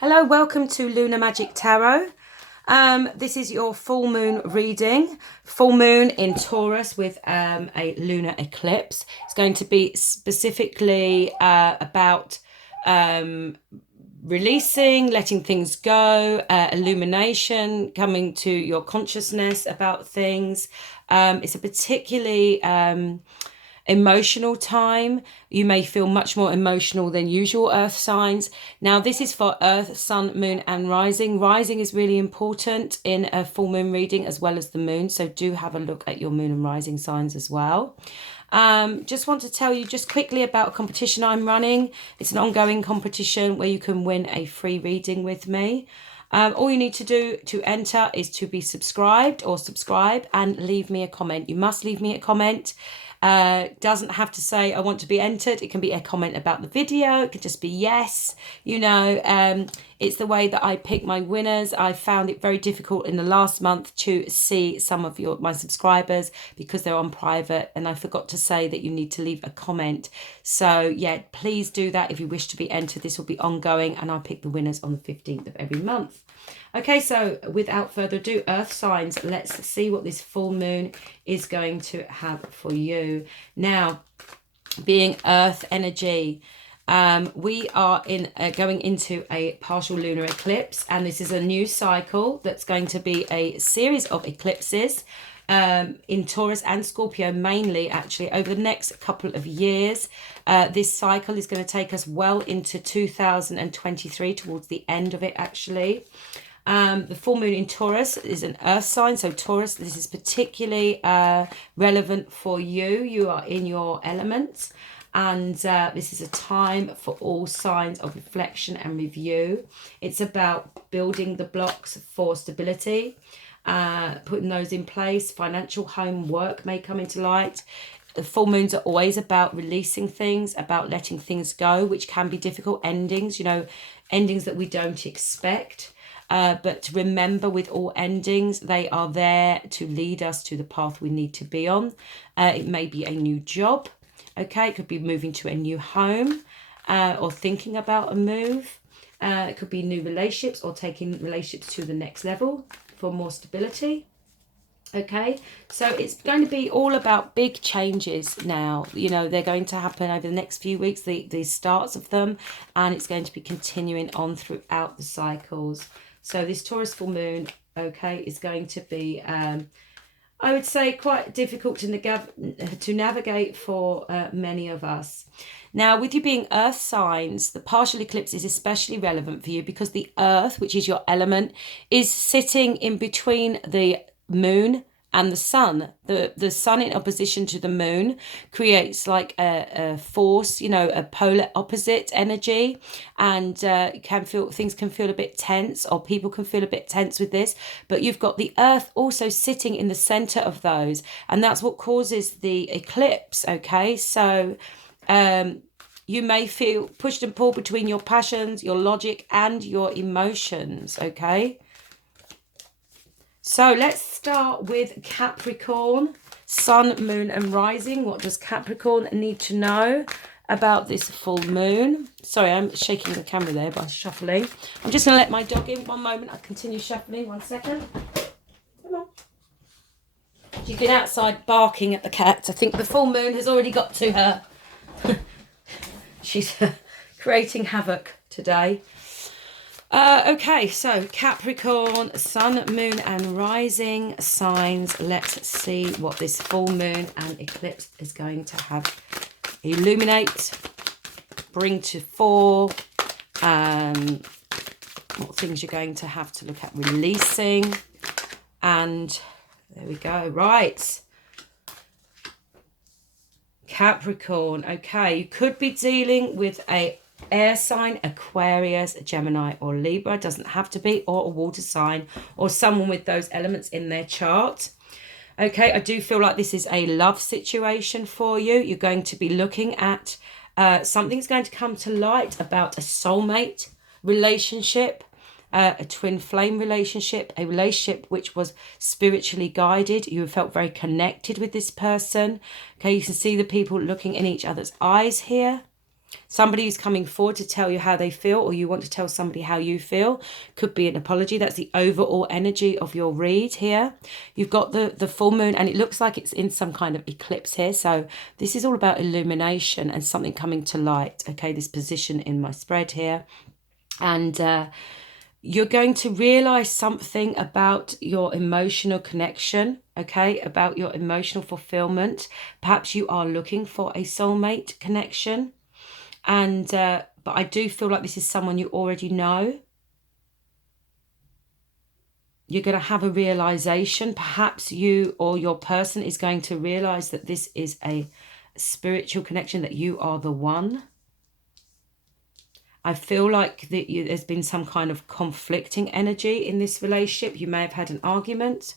Hello, welcome to Lunar Magic Tarot. This is your full moon reading. Full moon in Taurus with a lunar eclipse. It's going to be specifically about releasing, letting things go, illumination, coming to your consciousness about things. It's a particularly emotional time. You may feel much more emotional than usual, earth signs. Now this is for earth, sun, moon and rising. Rising is really important in a full moon reading as well as the moon, so do have a look at your moon and rising signs as well. Just want to tell you just quickly about a competition I'm running. It's an ongoing competition where you can win a free reading with me. All you need to do to enter is to be subscribed or subscribe and leave me a comment. You must leave me a comment. Doesn't have to say I want to be entered. It can be a comment about the video. It could just be yes. It's the way that I pick my winners. I found it very difficult in the last month to see some of my subscribers because they're on private, and I forgot to say that you need to leave a comment. So yeah, please do that if you wish to be entered. This will be ongoing and I'll pick the winners on the 15th of every month. Okay, so without further ado, earth signs, let's see what this full moon is going to have for you. Now, being earth energy, we are going into a partial lunar eclipse, and this is a new cycle that's going to be a series of eclipses in Taurus and Scorpio mainly, actually, over the next couple of years. This cycle is going to take us well into 2023, towards the end of it, actually. The full moon in Taurus is an earth sign, so Taurus, this is particularly relevant for you. You are in your element, and this is a time for all signs of reflection and review. It's about building the blocks for stability, putting those in place. Financial, home, work may come into light. The full moons are always about releasing things, about letting things go, which can be difficult. Endings, endings that we don't expect. But remember, with all endings, they are there to lead us to the path we need to be on. It may be a new job. Okay, it could be moving to a new home, or thinking about a move. It could be new relationships or taking relationships to the next level for more stability. Okay, so it's going to be all about big changes now. They're going to happen over the next few weeks, the starts of them, and it's going to be continuing on throughout the cycles. So this Taurus full moon, okay, is going to be, I would say, quite difficult to navigate for many of us. Now, with you being earth signs, the partial eclipse is especially relevant for you because the earth, which is your element, is sitting in between the moon and the sun. The sun in opposition to the moon creates like a force, a polar opposite energy, and things can feel a bit tense, or people can feel a bit tense with this. But you've got the earth also sitting in the center of those, and that's what causes the eclipse. Okay, so you may feel pushed and pulled between your passions, your logic, and your emotions. Okay. So let's start with Capricorn, sun, moon and rising. What does Capricorn need to know about this full moon? Sorry, I'm shaking the camera there by shuffling. I'm just going to let my dog in. One moment, I'll continue shuffling. 1 second. Come on. She's been outside barking at the cats. I think the full moon has already got to her. She's creating havoc today. Okay, so Capricorn, sun, moon and rising signs. Let's see what this full moon and eclipse is going to have illuminate, bring to fore, what things you're going to have to look at releasing. And there we go. Right, Capricorn. Okay, you could be dealing with a air sign, Aquarius, Gemini or Libra. Doesn't have to be, or a water sign, or someone with those elements in their chart. Okay, I do feel like this is a love situation for you. You're going to be looking at something's going to come to light about a soulmate relationship, a twin flame relationship, a relationship which was spiritually guided. You felt very connected with this person. Okay, you can see the people looking in each other's eyes here. Somebody who's coming forward to tell you how they feel, or you want to tell somebody how you feel. Could be an apology. That's the overall energy of your read here. You've got the full moon, and it looks like it's in some kind of eclipse here. So this is all about illumination and something coming to light. Okay, this position in my spread here. And you're going to realize something about your emotional connection, okay, about your emotional fulfillment. Perhaps you are looking for a soulmate connection. And but I do feel like this is someone you already know. You're going to have a realization. Perhaps you or your person is going to realize that this is a spiritual connection, that you are the one. I feel like that there's been some kind of conflicting energy in this relationship. You may have had an argument.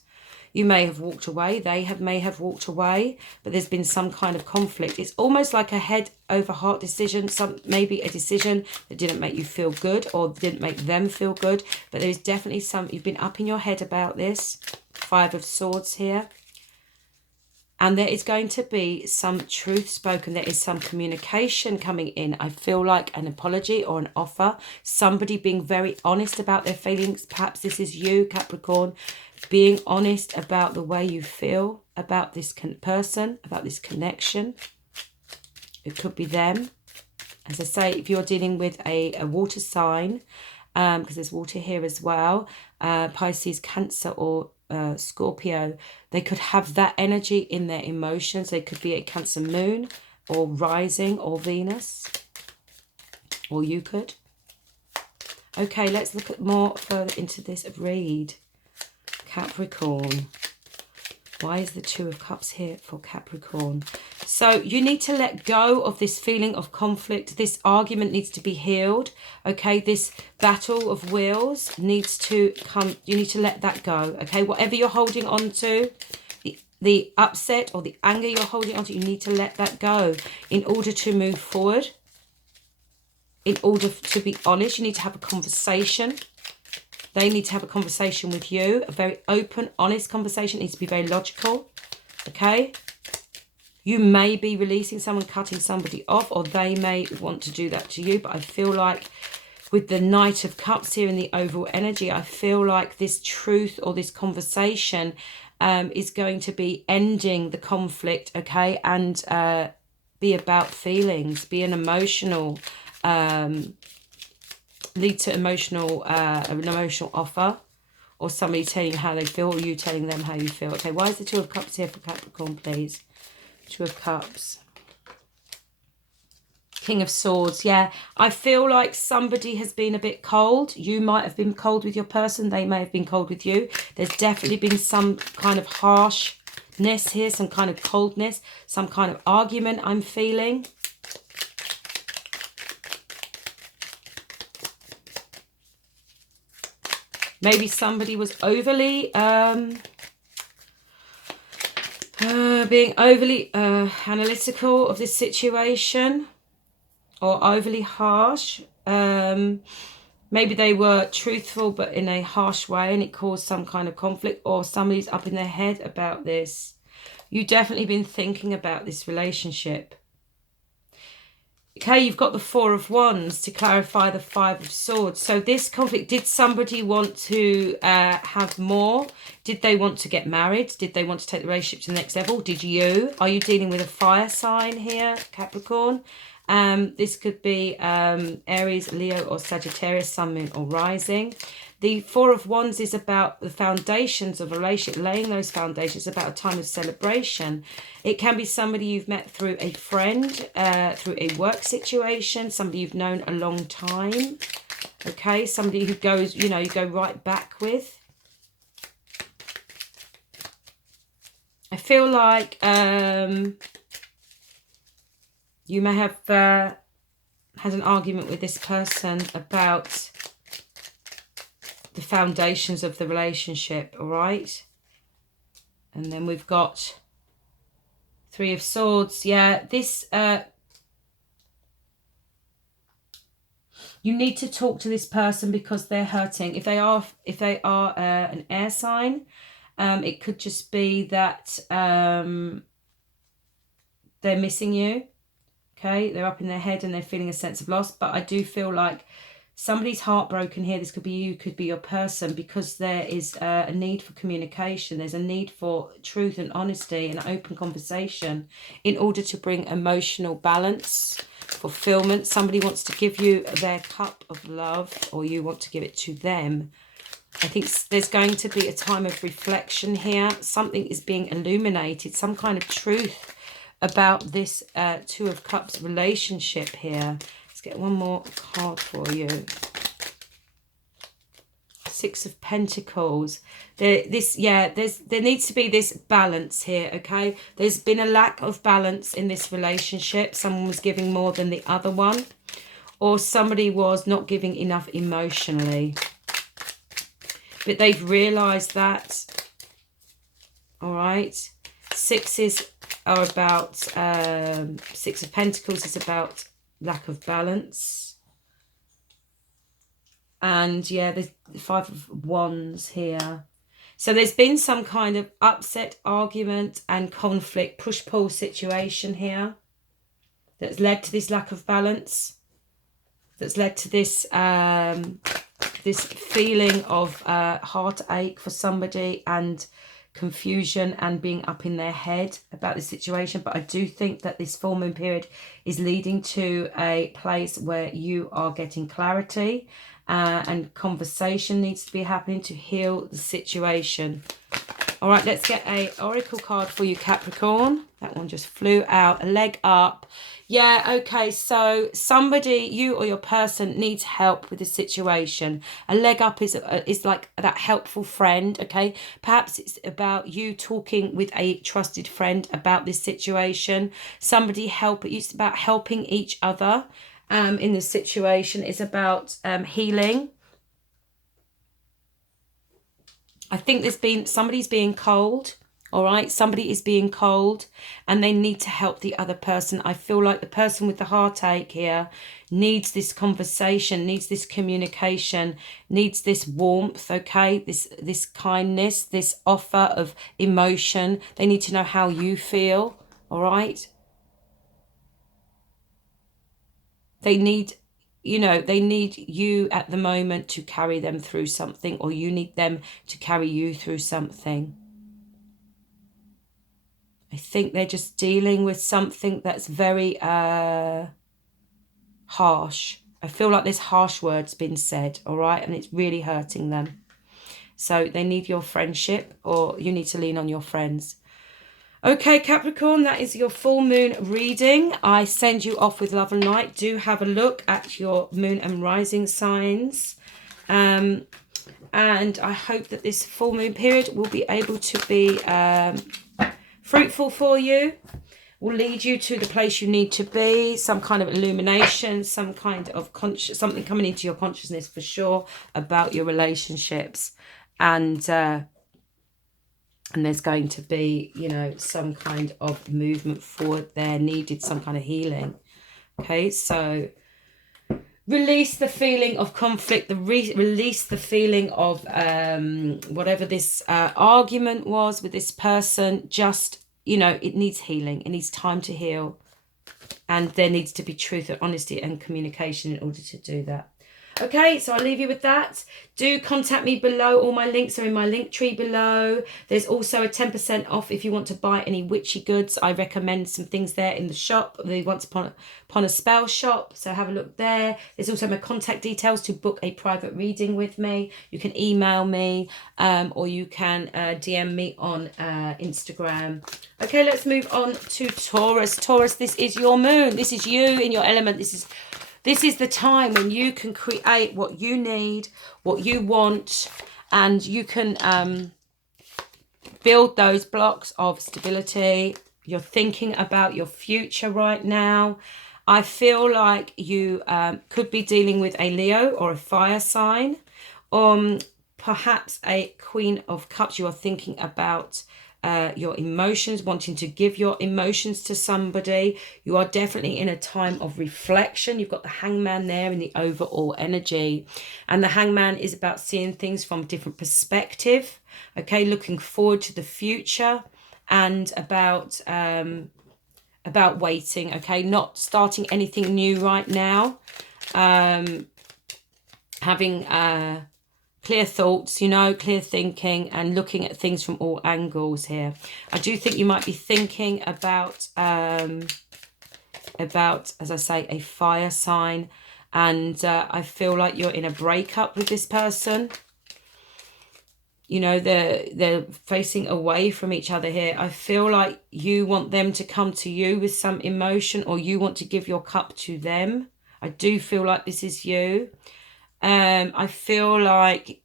You may have walked away. They may have walked away, but there's been some kind of conflict. It's almost like a head over heart decision. Maybe a decision that didn't make you feel good or didn't make them feel good. But there's definitely you've been up in your head about this. 5 of Swords here. And there is going to be some truth spoken. There is some communication coming in. I feel like an apology or an offer. Somebody being very honest about their feelings. Perhaps this is you, Capricorn, being honest about the way you feel about this person, about this connection. It could be them. As I say, if you're dealing with a water sign, because there's water here as well, Pisces, Cancer, or Scorpio, they could have that energy in their emotions. They could be a Cancer moon or rising or Venus, or you could. Okay, let's look at more further into this read. Capricorn. Why is the 2 of Cups here for Capricorn? So you need to let go of this feeling of conflict. This argument needs to be healed. Okay, this battle of wills needs to come. You need to let that go. Okay, whatever you're holding on to, the upset or the anger you're holding on to, you need to let that go in order to move forward. In order to be honest, you need to have a conversation. They need to have a conversation with you. A very open, honest conversation. It needs to be very logical. Okay? You may be releasing someone, cutting somebody off, or they may want to do that to you. But I feel like with the Knight of Cups here in the overall energy, I feel like this truth or this conversation is going to be ending the conflict, okay? And be about feelings, be an emotional, lead to an emotional offer, or somebody telling you how they feel, or you telling them how you feel. Okay, why is the 2 of Cups here for Capricorn, please? 2 of Cups. King of Swords. Yeah, I feel like somebody has been a bit cold. You might have been cold with your person. They may have been cold with you. There's definitely been some kind of harshness here, some kind of coldness, some kind of argument I'm feeling. Maybe somebody was overly being overly analytical of this situation, or overly harsh. Maybe they were truthful but in a harsh way, and it caused some kind of conflict, or somebody's up in their head about this. You've definitely been thinking about this relationship. Okay, you've got the 4 of Wands to clarify the 5 of Swords. So this conflict, did somebody want to have more? Did they want to get married? Did they want to take the relationship to the next level? Did you? Are you dealing with a fire sign here, Capricorn? This could be Aries, Leo, or Sagittarius, Sun, Moon, or Rising. The 4 of Wands is about the foundations of a relationship, laying those foundations, about a time of celebration. It can be somebody you've met through a friend, through a work situation, somebody you've known a long time. Okay, somebody who goes, you go right back with. I feel like you may have had an argument with this person about the foundations of the relationship, all right? And then we've got 3 of Swords. Yeah, this you need to talk to this person because they're hurting. If they are an air sign, it could just be that they're missing you. Okay, they're up in their head and they're feeling a sense of loss. But I do feel like somebody's heartbroken here. This could be you, could be your person, because there is a need for communication. There's a need for truth and honesty and open conversation in order to bring emotional balance, fulfillment. Somebody wants to give you their cup of love, or you want to give it to them. I think there's going to be a time of reflection here. Something is being illuminated, some kind of truth about this Two of Cups relationship here. Let's get one more card for you. Six of Pentacles. There needs to be this balance here, okay? There's been a lack of balance in this relationship. Someone was giving more than the other one, or somebody was not giving enough emotionally. But they've realized that. All right. Sixes are about, Six of Pentacles is about lack of balance. And yeah, there's Five of Wands here. So there's been some kind of upset, argument and conflict, push-pull situation here that's led to this lack of balance. That's led to this this feeling of heartache for somebody, and confusion, and being up in their head about the situation. But I do think that this full moon period is leading to a place where you are getting clarity, and conversation needs to be happening to heal the situation. All right, let's get a oracle card for you, Capricorn. That one just flew out. A leg up. Yeah, okay, so somebody, you or your person, needs help with the situation. A leg up is like that helpful friend, okay? Perhaps it's about you talking with a trusted friend about this situation. Somebody help. It's about helping each other in this situation. It's about healing. I think somebody's being cold. All right, somebody is being cold and they need to help the other person. I feel like the person with the heartache here needs this conversation, needs this communication, needs this warmth, okay? This kindness, this offer of emotion. They need to know how you feel, all right? They need you at the moment to carry them through something, or you need them to carry you through something. I think they're just dealing with something that's very harsh. I feel like there's harsh words been said, all right? And it's really hurting them. So they need your friendship, or you need to lean on your friends. Okay, Capricorn, that is your full moon reading. I send you off with love and light. Do have a look at your moon and rising signs. And I hope that this full moon period will be able to be fruitful for you, will lead you to the place you need to be, some kind of illumination, some kind of something coming into your consciousness for sure about your relationships. And there's going to be, some kind of movement forward there needed, some kind of healing. Okay, so release the feeling of conflict, release the feeling of whatever this argument was with this person. Just, it needs healing. It needs time to heal. And there needs to be truth and honesty and communication in order to do that. Okay, so I'll leave you with that. Do contact me below. All my links are in my link tree below. There's also a 10% off if you want to buy any witchy goods. I recommend some things there in the shop, the Once Upon a Spell shop. So have a look there. There's also my contact details to book a private reading with me. You can email me or you can DM me on Instagram. Okay, let's move on to Taurus. Taurus, this is your moon. This is you in your element. This is the time when you can create what you need, what you want, and you can build those blocks of stability. You're thinking about your future right now. I feel like you could be dealing with a Leo or a fire sign, or perhaps a Queen of Cups. You are thinking about your emotions, wanting to give your emotions to somebody. You are definitely in a time of reflection. You've got the Hangman there in the overall energy, and the Hangman is about seeing things from a different perspective, okay, looking forward to the future, and about about waiting, okay? Not starting anything new right now. Having clear thoughts, you know, clear thinking, and looking at things from all angles here. I do think you might be thinking about, as I say, a fire sign. And I feel like you're in a breakup with this person. You know, they're facing away from each other here. I feel like you want them to come to you with some emotion, or you want to give your cup to them. I do feel like this is you. I feel like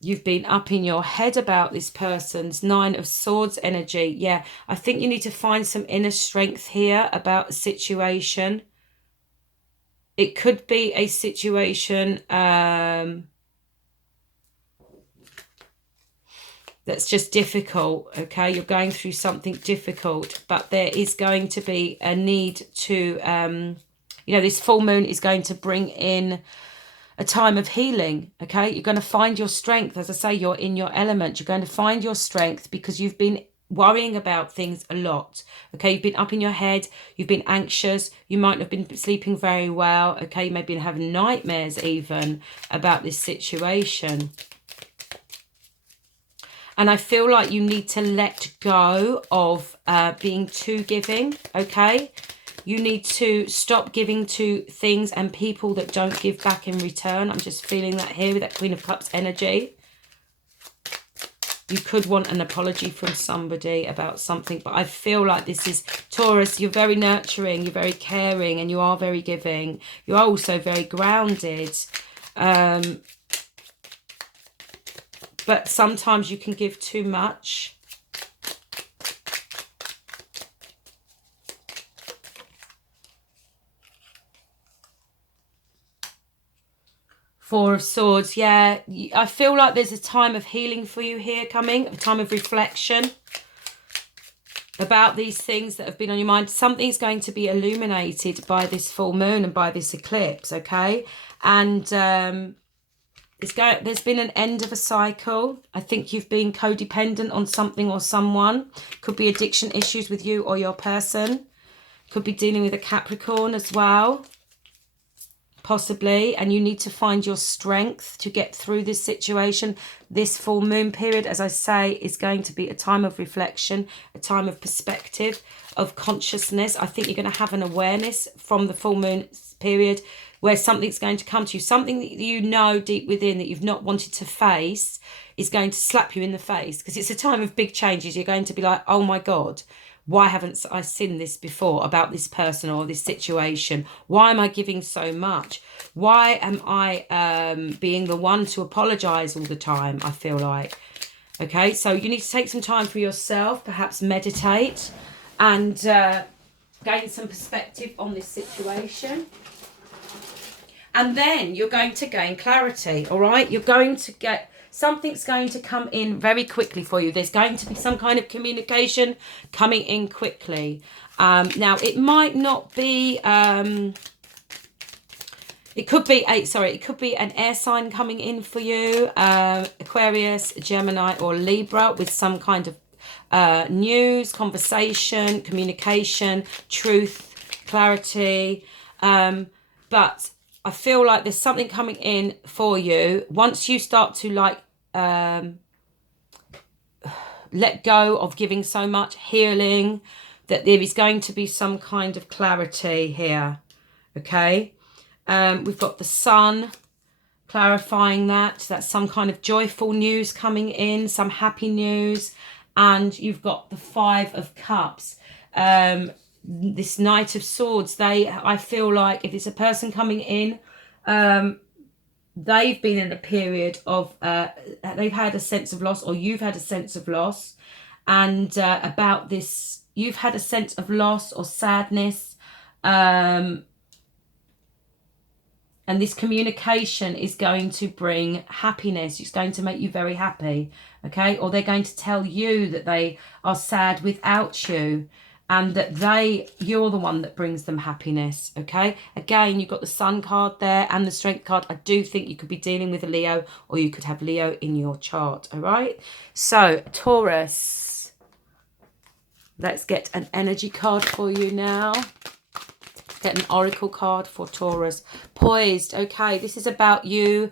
you've been up in your head about this person's 9 of Swords energy. Yeah, I think you need to find some inner strength here about a situation. It could be a situation that's just difficult, okay? You're going through something difficult, but there is going to be a need to, you know, this full moon is going to bring in a time of healing, okay? You're going to find your strength. As I say, you're in your element. You're going to find your strength because you've been worrying about things a lot, okay? You've been up in your head. You've been anxious. You might not have been sleeping very well, okay? You may have been having nightmares even about this situation. And I feel like you need to let go of being too giving, okay? You need to stop giving to things and people that don't give back in return. I'm just feeling that here with that Queen of Cups energy. You could want an apology from somebody about something, but I feel like this is Taurus. You're very nurturing, you're very caring, and you are very giving. You are also very grounded. But sometimes you can give too much. Four of Swords, yeah. I feel like there's a time of healing for you here coming, a time of reflection about these things that have been on your mind. Something's going to be illuminated by this full moon and by this eclipse, okay? And there's been an end of a cycle. I think you've been codependent on something or someone. Could be addiction issues with you or your person. Could be dealing with a Capricorn as well, possibly. And you need to find your strength to get through this situation. This full moon period, as I say, is going to be a time of reflection, a time of perspective, of consciousness. I think you're going to have an awareness from the full moon period where something's going to come to you, something that you know deep within that you've not wanted to face is going to slap you in the face, because it's a time of big changes. You're going to be like, oh my God, why haven't I seen this before about this person or this situation? Why am I giving so much? Why am I being the one to apologize all the time, I feel like? Okay, so you need to take some time for yourself, perhaps meditate and gain some perspective on this situation. And then you're going to gain clarity, all right? You're going to get, something's going to come in very quickly for you. There's going to be some kind of communication coming in quickly. Now, it might not be, it could be an air sign coming in for you, Aquarius, Gemini, or Libra, with some kind of news, conversation, communication, truth, clarity. But I feel like there's something coming in for you once you start to like let go of giving so much, healing, that there is going to be some kind of clarity here. Okay, we've got the Sun clarifying that. That's some kind of joyful news coming in, some happy news. And you've got the Five of Cups. This Knight of Swords, I feel like if it's a person coming in, they've been in a period of, they've had a sense of loss, or you've had a sense of loss. And about this, you've had a sense of loss or sadness. And this communication is going to bring happiness. It's going to make you very happy, okay? Or they're going to tell you that they are sad without you, and that you're the one that brings them happiness, okay? Again, you've got the Sun card there and the Strength card. I do think you could be dealing with a Leo, or you could have Leo in your chart, all right? So, Taurus, Let's get an energy card for you now. Get an oracle card for Taurus. Poised. Okay, this is about you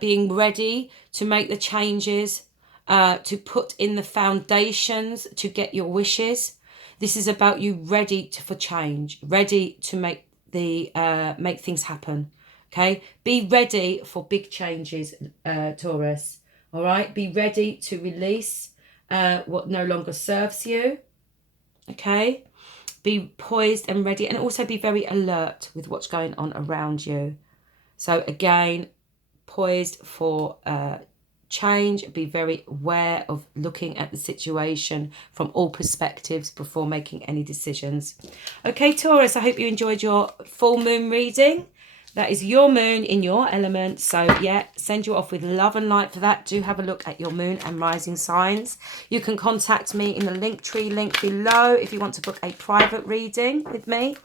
being ready to make the changes, to put in the foundations to get your wishes. This is about you ready for change, ready to make things happen. Okay, be ready for big changes, Taurus. All right, be ready to release what no longer serves you. Okay, be poised and ready, and also be very alert with what's going on around you. So again, poised for change. Be very aware of looking at the situation from all perspectives before making any decisions. Okay, Taurus, I hope you enjoyed your full moon reading. That is your moon in your element. So yeah, send you off with love and light for that. Do have a look at your moon and rising signs. You can contact me in the Linktree link below if you want to book a private reading with me.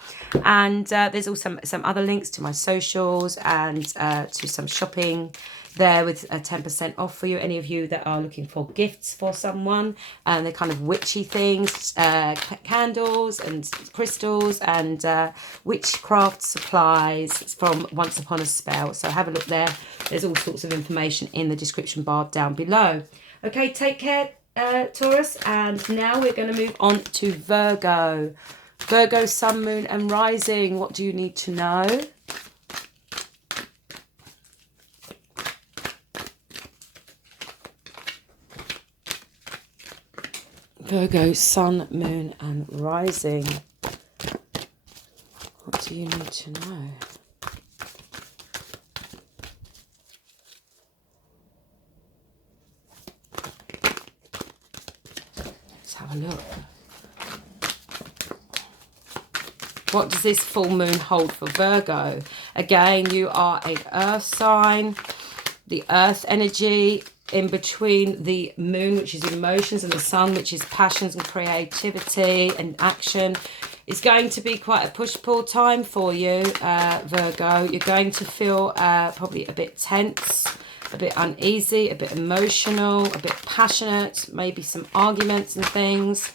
And there's also some other links to my socials and to some shopping there with a 10% off for you. Any of you that are looking for gifts for someone, and they're kind of witchy things, candles and crystals and witchcraft supplies from Once Upon a Spell. So have a look there. There's all sorts of information in the description bar down below. Okay, take care, Taurus. And now we're going to move on to Virgo. Virgo, sun, moon and rising. What do you need to know? Virgo, sun, moon and rising. What do you need to know? Let's have a look. What does this full moon hold for Virgo? Again, you are an earth sign. The earth energy in between the moon, which is emotions, and the sun, which is passions and creativity and action, is going to be quite a push-pull time for you, Virgo. You're going to feel probably a bit tense, a bit uneasy, a bit emotional, a bit passionate, maybe some arguments and things.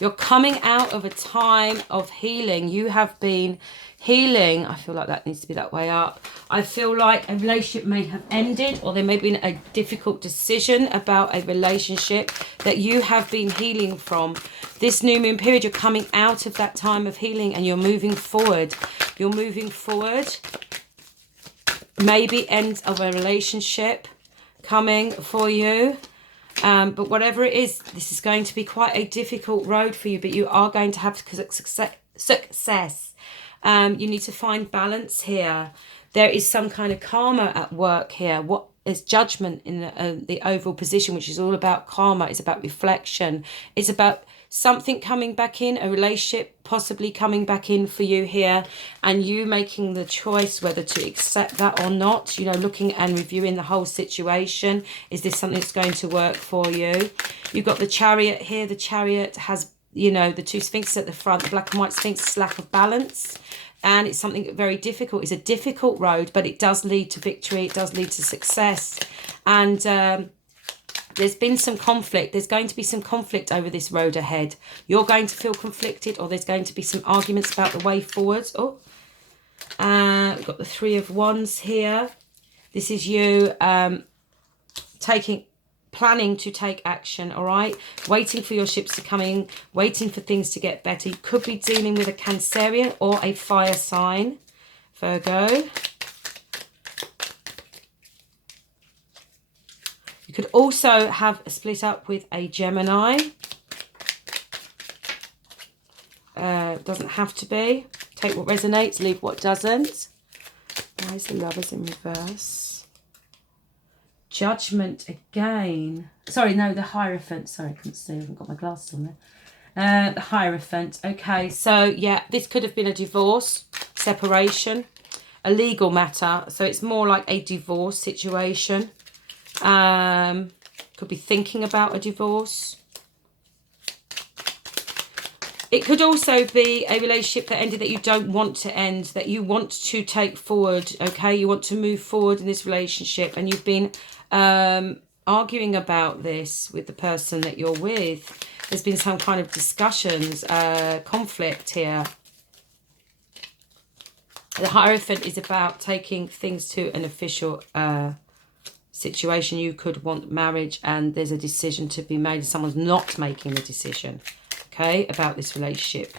You're coming out of a time of healing. You have been healing. I feel like that needs to be that way up. I feel like a relationship may have ended, or there may have been a difficult decision about a relationship that you have been healing from. This new moon period, you're coming out of that time of healing and you're moving forward. You're moving forward. Maybe end of a relationship coming for you. But whatever it is, this is going to be quite a difficult road for you, but you are going to have success. You need to find balance here. There is some kind of karma at work here. What is judgment in the oval position, which is all about karma. It's about reflection. It's about something coming back in, a relationship possibly coming back in for you here, and you making the choice whether to accept that or not. You know, looking and reviewing the whole situation. Is this something that's going to work for you? You've got the Chariot here. The Chariot has, you know, the two sphinxes at the front. The black and white sphinx is lack of balance. And it's something very difficult. It's a difficult road, but it does lead to victory. It does lead to success. And there's been some conflict. There's going to be some conflict over this road ahead. You're going to feel conflicted, or there's going to be some arguments about the way forward. Oh, we've got the Three of Wands here. This is you planning to take action, all right? Waiting for your ships to come in, waiting for things to get better. You could be dealing with a Cancerian or a fire sign, Virgo. You could also have a split up with a Gemini. Doesn't have to be. Take what resonates, leave what doesn't. Why is the Lovers in reverse? Judgment again. Sorry, no, the Hierophant. Sorry, I couldn't see. I haven't got my glasses on there. The Hierophant. Okay, so yeah, this could have been a divorce, separation, a legal matter. So it's more like a divorce situation. Could be thinking about a divorce. It could also be a relationship that ended that you don't want to end, that you want to take forward, okay? You want to move forward in this relationship, and you've been arguing about this with the person that you're with. There's been some kind of discussions, conflict here. The Hierophant is about taking things to an official situation. You could want marriage and there's a decision to be made. Someone's not making the decision, okay, about this relationship.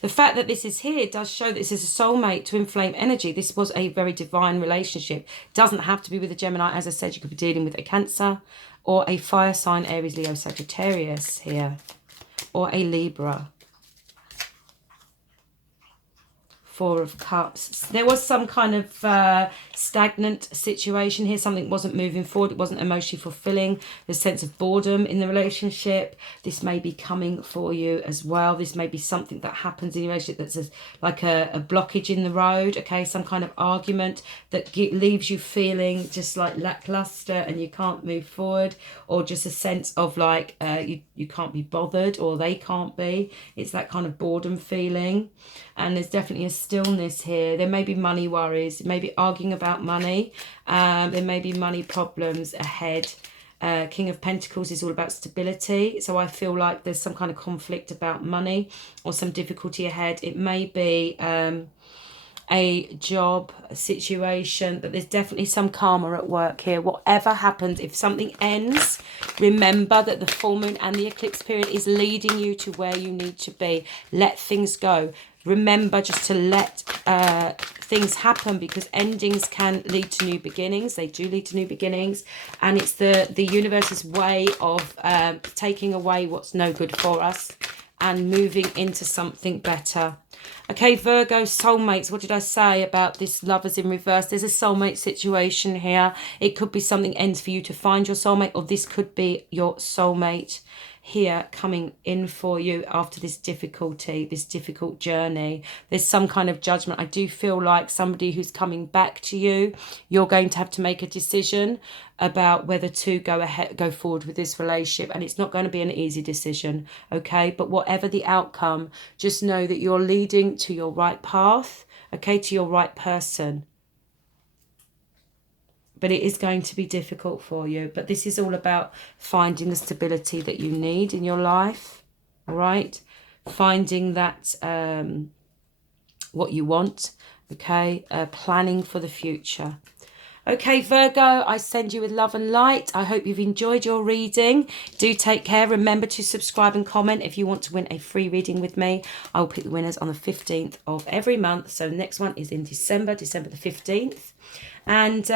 The fact that this is here does show that this is a soulmate to inflame energy. This was a very divine relationship. Doesn't have to be with a Gemini. As I said, you could be dealing with a Cancer or a fire sign, Aries, Leo, Sagittarius here, or a Libra. Four of Cups. There was some kind of stagnant situation here. Something wasn't moving forward. It wasn't emotionally fulfilling. There's a sense of boredom in the relationship. This may be coming for you as well. This may be something that happens in your relationship that's like a blockage in the road. Okay, some kind of argument that leaves you feeling just like lackluster and you can't move forward, or just a sense of like you can't be bothered, or they can't be. It's that kind of boredom feeling. And there's definitely a stillness here. There may be money worries, maybe arguing about money. There may be money problems ahead. King of Pentacles is all about stability. So I feel like there's some kind of conflict about money or some difficulty ahead. It may be a job situation, but there's definitely some karma at work here. Whatever happens, if something ends, remember that the full moon and the eclipse period is leading you to where you need to be. Let things go. Remember just to let things happen, because endings can lead to new beginnings. They do lead to new beginnings, and it's the universe's way of taking away what's no good for us and moving into something better. Okay, Virgo, soulmates. What did I say about this Lovers in reverse? There's a soulmate situation here. It could be something ends for you to find your soulmate, or this could be your soulmate here coming in for you after this difficulty, this difficult journey. There's some kind of judgment. I do feel like somebody who's coming back to you, you're going to have to make a decision about whether to go forward with this relationship, and it's not going to be an easy decision, okay? But whatever the outcome, just know that you're leading to your right path, okay, to your right person. But it is going to be difficult for you. But this is all about finding the stability that you need in your life, all right? Finding that, what you want, okay? Planning for the future. Okay, Virgo, I send you with love and light. I hope you've enjoyed your reading. Do take care. Remember to subscribe and comment if you want to win a free reading with me. I will pick the winners on the 15th of every month. So the next one is in December the 15th. And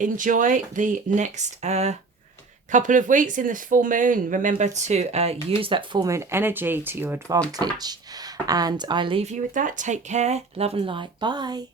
enjoy the next couple of weeks in this full moon. Remember to use that full moon energy to your advantage. And I leave you with that. Take care. Love and light. Bye.